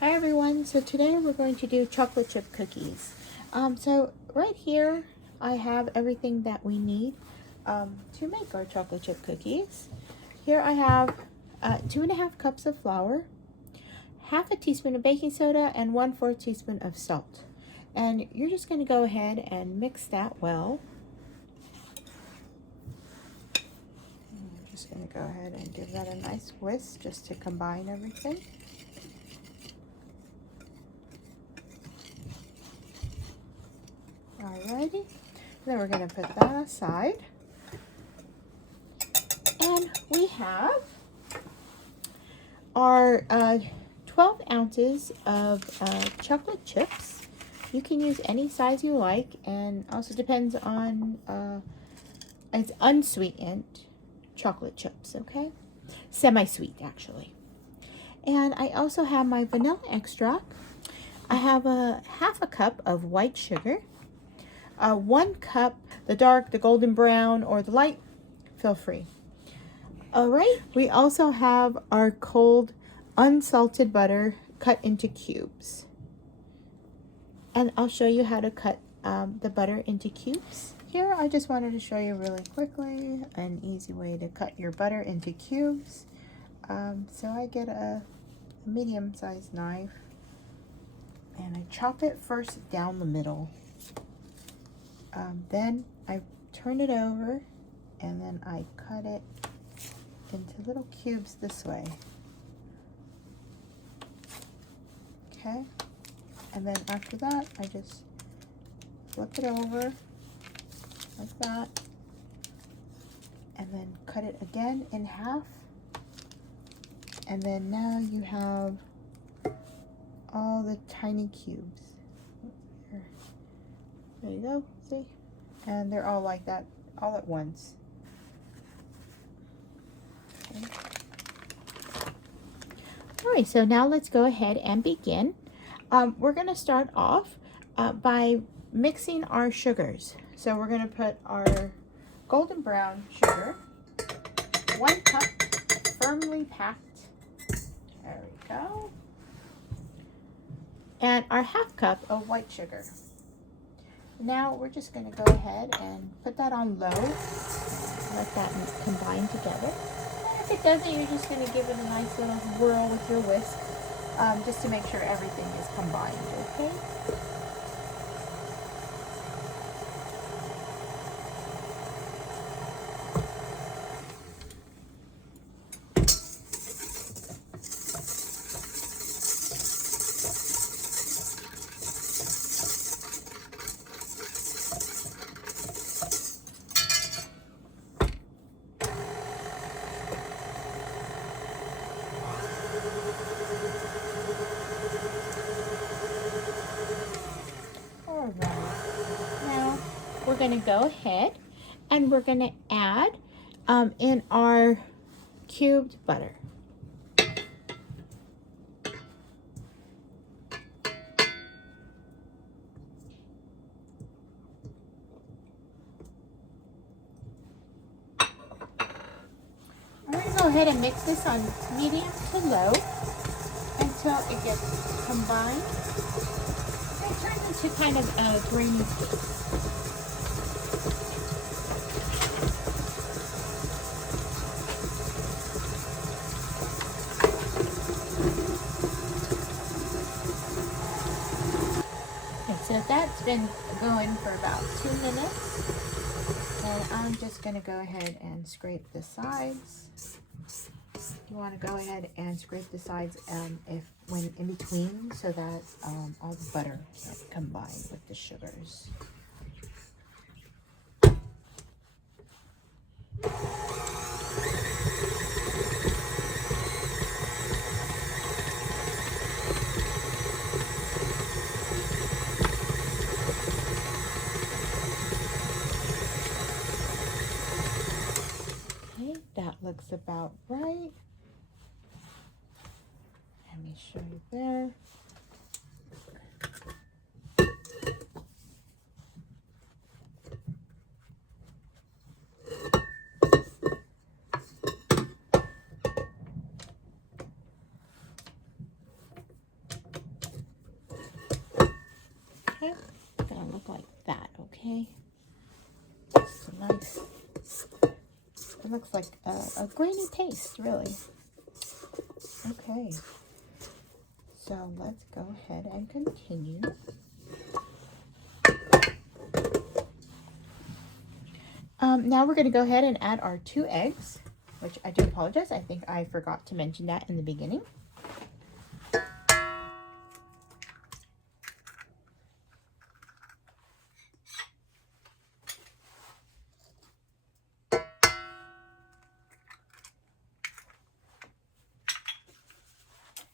Hi everyone, so today we're going to do chocolate chip cookies. So right here I have everything that we need to make our chocolate chip cookies. Here I have 2.5 cups of flour, half a teaspoon of baking soda, and 1/4 teaspoon of salt. And you're just going to go ahead and mix that well. I'm just going to go ahead and give that a nice whisk just to combine everything. Alrighty, then we're going to put that aside. And we have our 12 ounces of chocolate chips. You can use any size you like, and also depends on, it's unsweetened chocolate chips, okay? Semi-sweet, actually. And I also have my vanilla extract. I have half a cup of white sugar. 1 cup, the dark, the golden brown, or the light, feel free. Alright, we also have our cold unsalted butter cut into cubes. And I'll show you how to cut the butter into cubes. Here I just wanted to show you really quickly an easy way to cut your butter into cubes. So I get a medium-sized knife and I chop it first down the middle. Then I turn it over and then I cut it into little cubes this way. Okay, and then after that I just flip it over like that and then cut it again in half, and then now you have all the tiny cubes. There you go, see? And they're all like that, all at once. Okay. Alright, so now let's go ahead and begin. We're going to start off by mixing our sugars. So we're going to put our golden brown sugar, 1 cup, firmly packed. There we go. And our half cup of white sugar. Now we're just going to go ahead and put that on low. Let that combine together. If it doesn't, you're just going to give it a nice little whirl with your whisk, just to make sure everything is combined, okay? Now we're going to go ahead and we're going to add in our cubed butter. I'm going to go ahead and mix this on medium to low until it gets combined. It turns into kind of a grainy paste. So that's been going for about 2 minutes, and I'm just going to go ahead and scrape the sides. You want to go ahead and scrape the sides when in between, so that all the butter is combined with the sugars. That looks about right. Let me show you there. Okay, it's gonna look like that, okay? It's a nice, it looks like a grainy paste, really. Okay, so let's go ahead and continue. Now we're gonna go ahead and add our 2 eggs, which I do apologize. I think I forgot to mention that in the beginning.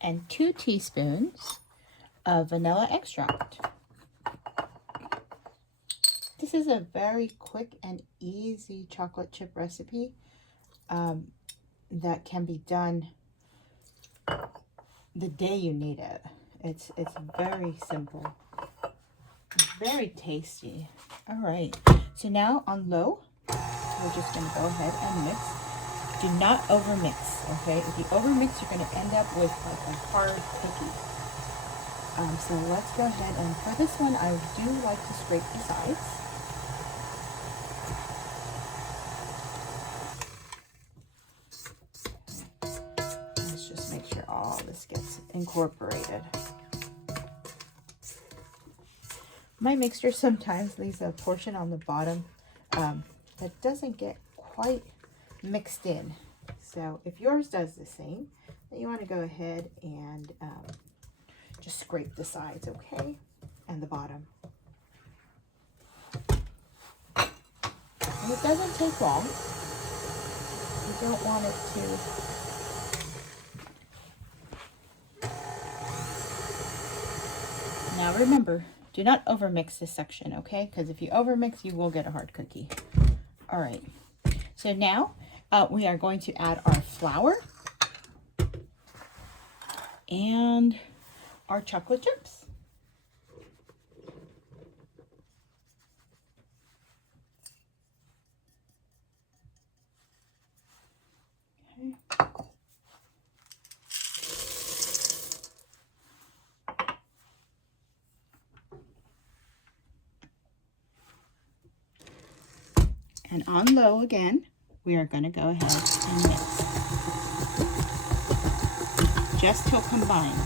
And 2 teaspoons of vanilla extract. This is a very quick and easy chocolate chip recipe that can be done the day you need it. It's very simple, very tasty. All right, so now on low, we're just going to go ahead and mix. Do not over mix, okay? If you over mix, you're going to end up with like a hard cookie. So let's go ahead, and for this one, I do like to scrape the sides. Let's just make sure all this gets incorporated. My mixture sometimes leaves a portion on the bottom that doesn't get quite mixed in. So if yours does the same, then you want to go ahead and just scrape the sides, okay? And the bottom. And it doesn't take long. You don't want it to. Now remember, do not overmix this section, okay? Because if you overmix, you will get a hard cookie. All right. So now we are going to add our flour and our chocolate chips. Okay. And on low again, we are going to go ahead and mix. Just till combined.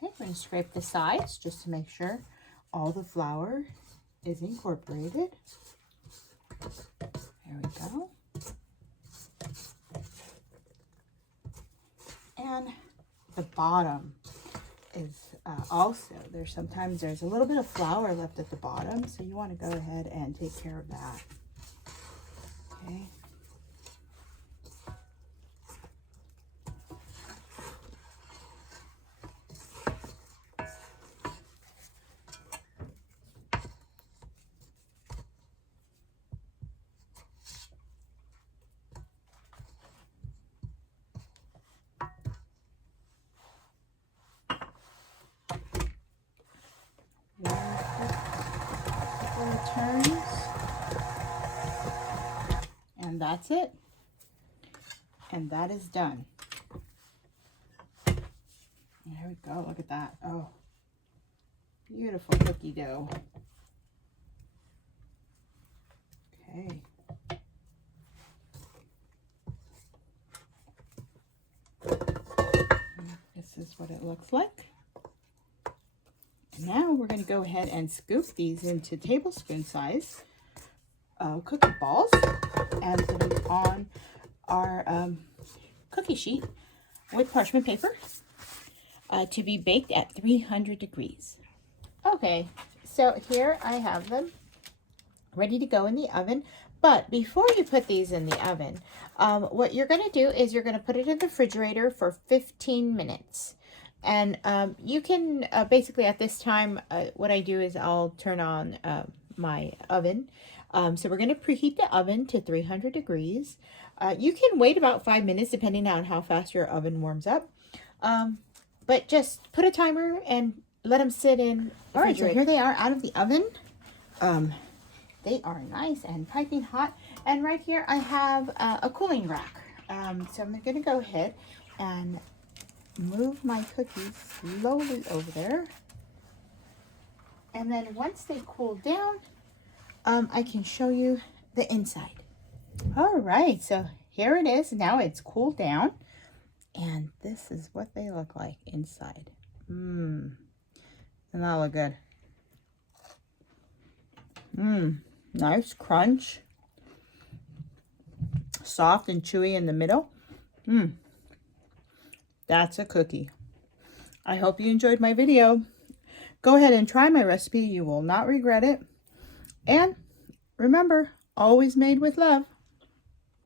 We're going to scrape the sides just to make sure all the flour is incorporated. There we go. And the bottom is also, sometimes there's a little bit of flour left at the bottom, so you want to go ahead and take care of that. Okay. Turns, and that's it, and that is done. There we go. Look at that. Oh, beautiful cookie dough. Okay. This is what it looks like. Now we're going to go ahead and scoop these into tablespoon size cookie balls and put them on our cookie sheet with parchment paper to be baked at 300 degrees. Okay, so here I have them ready to go in the oven. But before you put these in the oven, what you're going to do is you're going to put it in the refrigerator for 15 minutes. And you can basically at this time, what I do is I'll turn on my oven. So we're going to preheat the oven to 300 degrees. You can wait about 5 minutes depending on how fast your oven warms up. But just put a timer and let them sit in. All right, so here they are out of the oven. They are nice and piping hot. And right here I have a cooling rack. So I'm going to go ahead and move my cookies slowly over there. And then once they cool down, I can show you the inside. All right, so here it is. Now it's cooled down. And this is what they look like inside. Doesn't that look good? Nice crunch. Soft and chewy in the middle. That's a cookie. I hope you enjoyed my video. Go ahead and try my recipe. You will not regret it. And remember, always made with love.